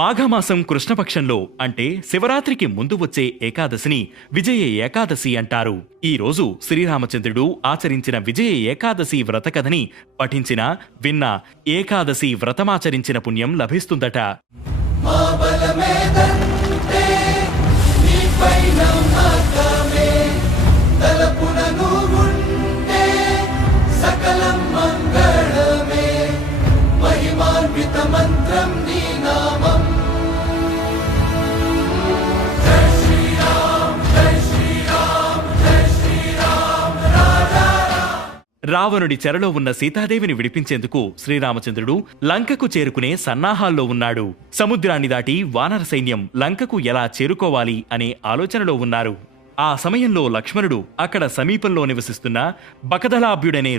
మాఘమాసం కృష్ణపక్షంలో అంటే శివరాత్రికి ముందు వచ్చే ఏకాదశిని విజయ ఏకాదశి అంటారు. ఈ రోజు శ్రీరామచంద్రుడు ఆచరించిన విజయ ఏకాదశి వ్రతకథని పఠించిన విన్న ఏకాదశి వ్రతమాచరించిన పుణ్యం లభిస్తుందట. మంత్రం నీ నామం. రావణుడి చెరలో ఉన్న సీతాదేవిని విడిపించేందుకు శ్రీరామచంద్రుడు లంకకు చేరుకునే సన్నాహాల్లో ఉన్నాడు. సముద్రాన్ని దాటి వానర సైన్యం లంకకు ఎలా చేరుకోవాలి అనే ఆలోచనలో ఉన్నారు. ఆ సమయంలో లక్ష్మణుడు అక్కడ సమీపంలో నివసిస్తున్న బకదలాభ్యుడనే